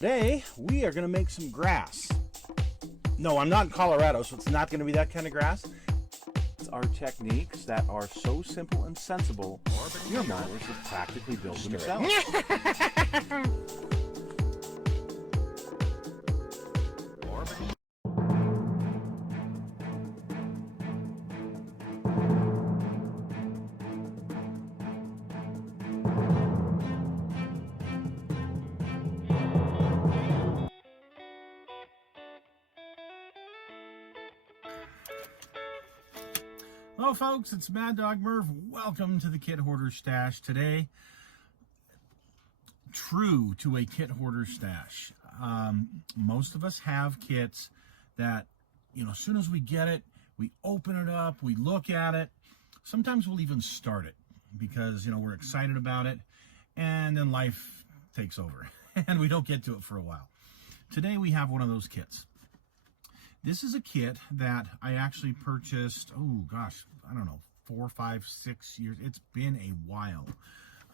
Today, we are going to make some grass. No, I'm not in Colorado, so it's not going to be that kind of grass. It's our techniques that are so simple and sensible, your mowers have practically built themselves. Hello folks, it's Mad Dog Merv. Welcome to the Kit Hoarder Stash. Today, true to a kit hoarder stash. Most of us have kits that, as soon as we get it, we open it up, we look at it. Sometimes we'll even start it because, we're excited about it, and then life takes over and we don't get to it for a while. Today we have one of those kits. This is a kit that I actually purchased, oh gosh, I don't know, 4, 5, 6 years. It's been a while.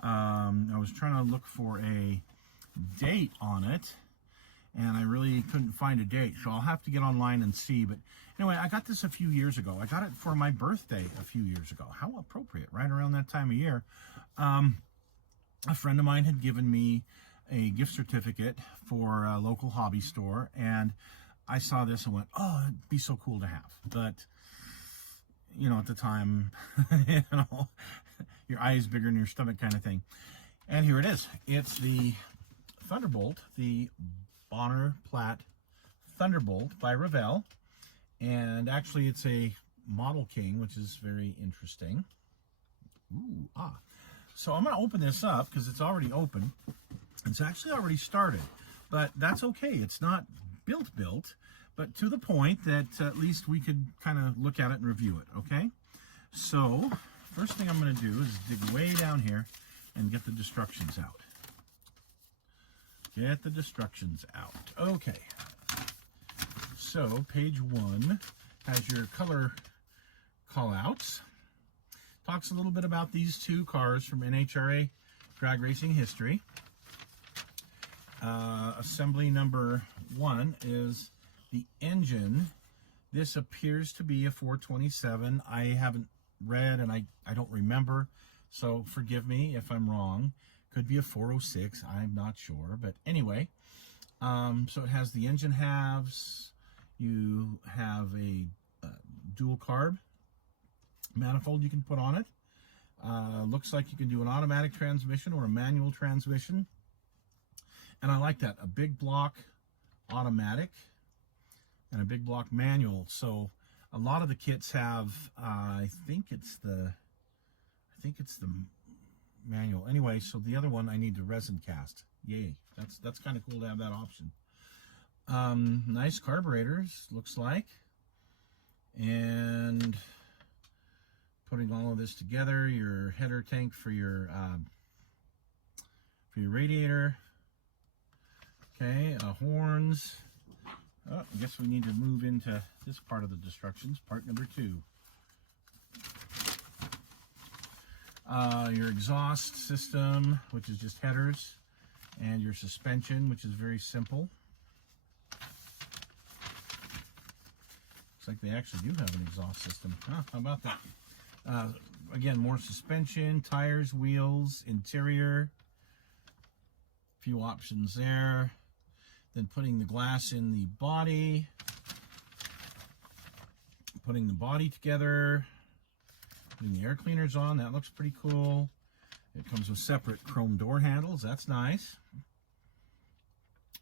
I was trying to look for a date on it, and I really couldn't find a date, so I'll have to get online and see. But anyway, I got this a few years ago. I got it for my birthday a few years ago. How appropriate, right around that time of year. A friend of mine had given me a gift certificate for a local hobby store, and I saw this and went, oh, it'd be so cool to have. But, at the time, your eye is bigger than your stomach kind of thing. And here it is. It's the Thunderbolt, the Platt Thunderbolt by Revell. And actually, it's a Model King, which is very interesting. So I'm going to open this up because it's already open. It's actually already started, but that's okay. It's not built, but to the point that at least we could kind of look at it and review it, okay? So, first thing I'm going to do is dig way down here and get the destructions out. Get the destructions out. Okay. So, page 1 has your color callouts. Talks a little bit about these two cars from NHRA drag racing history. Assembly number 1 is the engine. This appears to be a 427. I haven't read and I don't remember, so forgive me if I'm wrong. Could be a 406, I'm not sure, but anyway. So it has the engine halves. You have a dual carb manifold you can put on it. Looks like you can do an automatic transmission or a manual transmission. And I like that, a big block automatic and a big block manual. So a lot of the kits have, I think it's the manual. Anyway, so the other one I need to resin cast. Yay, that's kind of cool to have that option. Nice carburetors, looks like. And putting all of this together, your header tank for your radiator. Okay, horns. Oh, I guess we need to move into this part of the destructions, part number 2. Your exhaust system, which is just headers, and your suspension, which is very simple. Looks like they actually do have an exhaust system. How about that? Again, more suspension, tires, wheels, interior. Few options there. Then putting the glass in the body, putting the body together, putting the air cleaners on. That looks pretty cool. It comes with separate chrome door handles. That's nice.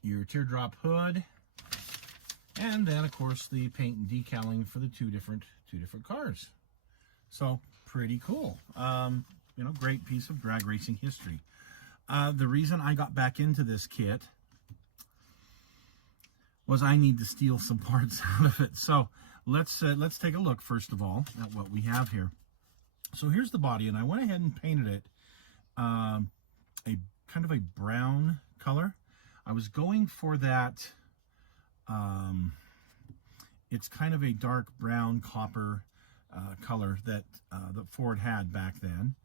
Your teardrop hood, and then of course the paint and decaling for the two different cars. So pretty cool. Great piece of drag racing history. The reason I got back into this kit was I need to steal some parts out of it. So let's take a look first of all at what we have here. So here's the body, and I went ahead and painted it a kind of a brown color. I was going for that. It's kind of a dark brown copper color that the Ford had back then.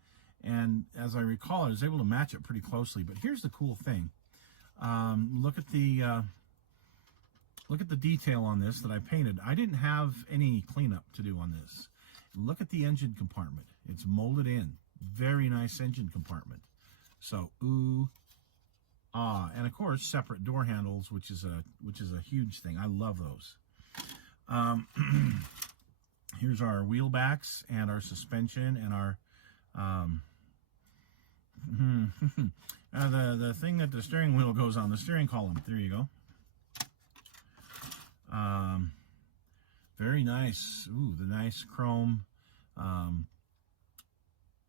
And as I recall, I was able to match it pretty closely. But here's the cool thing. Look at the detail on this that I painted. I didn't have any cleanup to do on this. Look at the engine compartment. It's molded in. Very nice engine compartment. So, ooh, ah, and of course separate door handles, which is a huge thing. I love those. Here's our wheel backs and our suspension and our the thing that the steering wheel goes on, the steering column. There you go. Very nice. Ooh, the nice chrome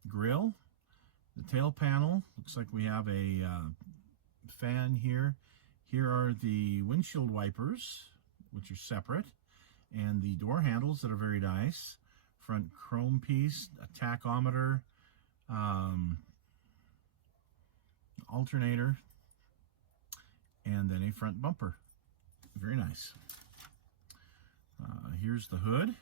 grill. The tail panel looks like we have a fan here. Here are the windshield wipers, which are separate, and the door handles that are very nice. Front chrome piece, a tachometer, alternator, and then a front bumper. Very nice. Here's the hood.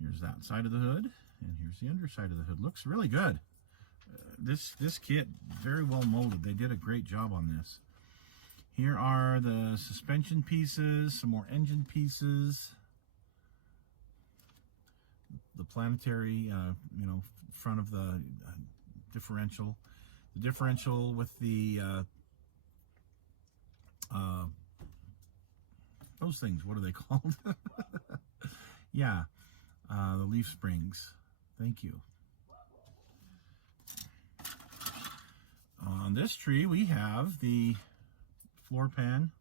Here's that side of the hood, and here's the underside of the hood. Looks really good. This kit, very well molded. They did a great job on this. Here are the suspension pieces, some more engine pieces. The planetary, front of the differential. The differential with the those things, what are they called? Yeah, the leaf springs. Thank you. On this tree, we have the floor pan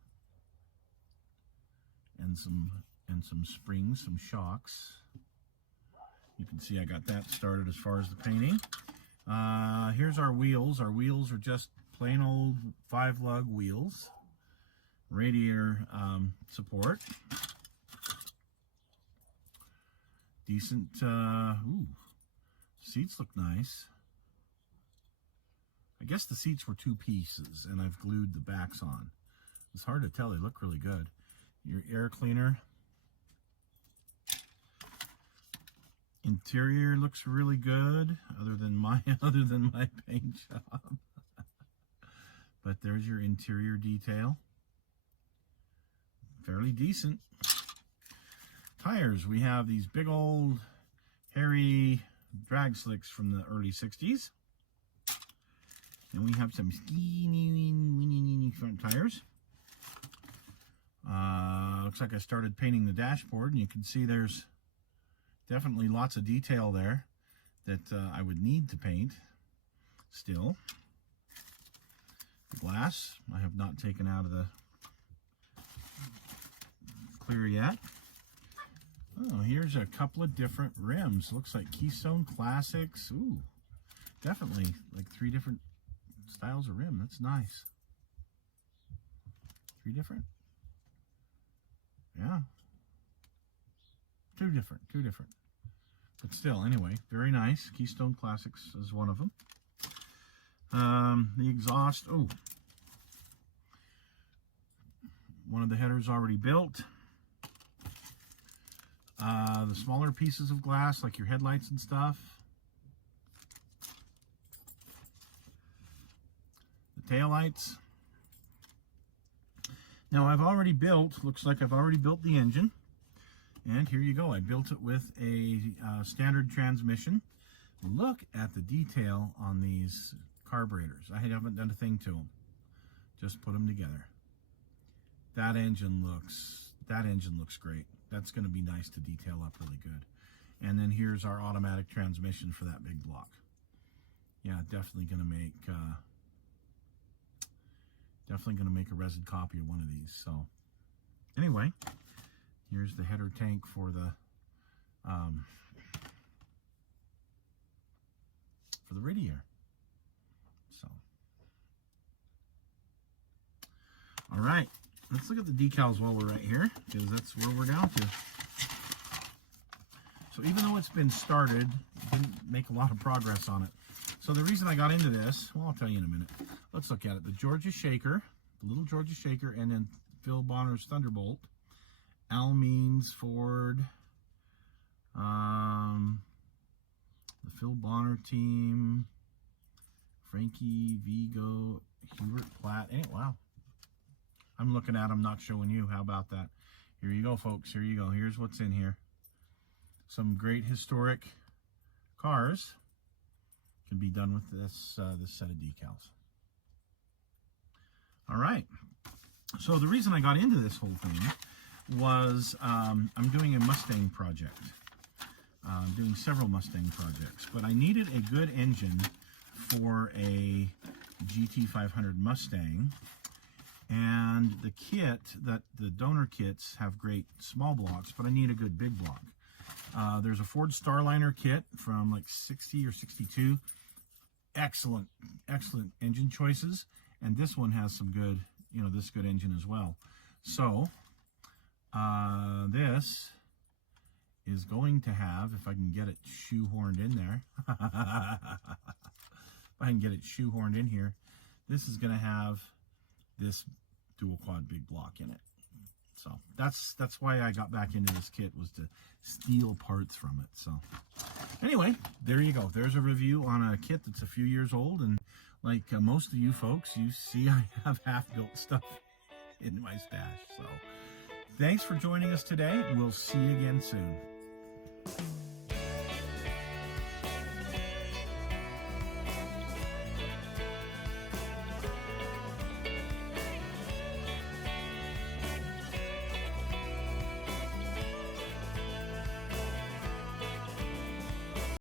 and some springs, some shocks. You can see I got that started as far as the painting. Here's our wheels. Our wheels are just plain old 5-lug wheels. Radiator support. Decent, ooh, seats look nice. I guess the seats were 2 pieces and I've glued the backs on. It's hard to tell, they look really good. Your air cleaner. Interior looks really good, other than my paint job. But there's your interior detail. Fairly decent. Tires, we have these big old hairy drag slicks from the early 60s. And we have some skinny front tires. Looks like I started painting the dashboard, and you can see there's definitely lots of detail there that I would need to paint still. The glass I have not taken out of the clear yet. Oh, here's a couple of different rims. Looks like Keystone Classics. Ooh, definitely like 3 different styles of rim. That's nice. 3 different? Yeah. 2 different. But still, anyway, very nice. Keystone Classics is one of them. The exhaust, oh. One of the headers already built. The smaller pieces of glass, like your headlights and stuff. The taillights. Now I've already built, looks like I've already built the engine. And here you go, I built it with a standard transmission. Look at the detail on these carburetors. I haven't done a thing to them. Just put them together. That engine looks great. That's going to be nice to detail up really good. And then here's our automatic transmission for that big block. Yeah, definitely going to make a resin copy of one of these. So anyway, here's the header tank for the radiator. So, all right, let's look at the decals while we're right here, because that's where we're down to. So even though it's been started, didn't make a lot of progress on it. So the reason I got into this, well, I'll tell you in a minute. Let's look at it. The Georgia Shaker, the little Georgia Shaker, and then Phil Bonner's Thunderbolt. Al Means Ford, the Phil Bonner team, Frankie, Vigo, Hubert, Platt. Wow. I'm looking at them, not showing you. How about that? Here you go, folks. Here you go. Here's what's in here. Some great historic cars can be done with this this set of decals. All right. So the reason I got into this whole thing was I'm doing a Mustang project. I'm doing several Mustang projects, but I needed a good engine for a GT500 Mustang. And the kit, the donor kits have great small blocks, but I need a good big block. There's a Ford Starliner kit from like 60 or 62. Excellent engine choices. And this one has some good, this good engine as well. So this is going to have, if I can get it shoehorned in there, if I can get it shoehorned in here, this is going to have this dual quad big block in it. So that's why I got back into this kit, was to steal parts from it. So anyway, there you go. There's a review on a kit that's a few years old, and like most of you folks, you see I have half-built stuff in my stash. So thanks for joining us today. We'll see you again soon.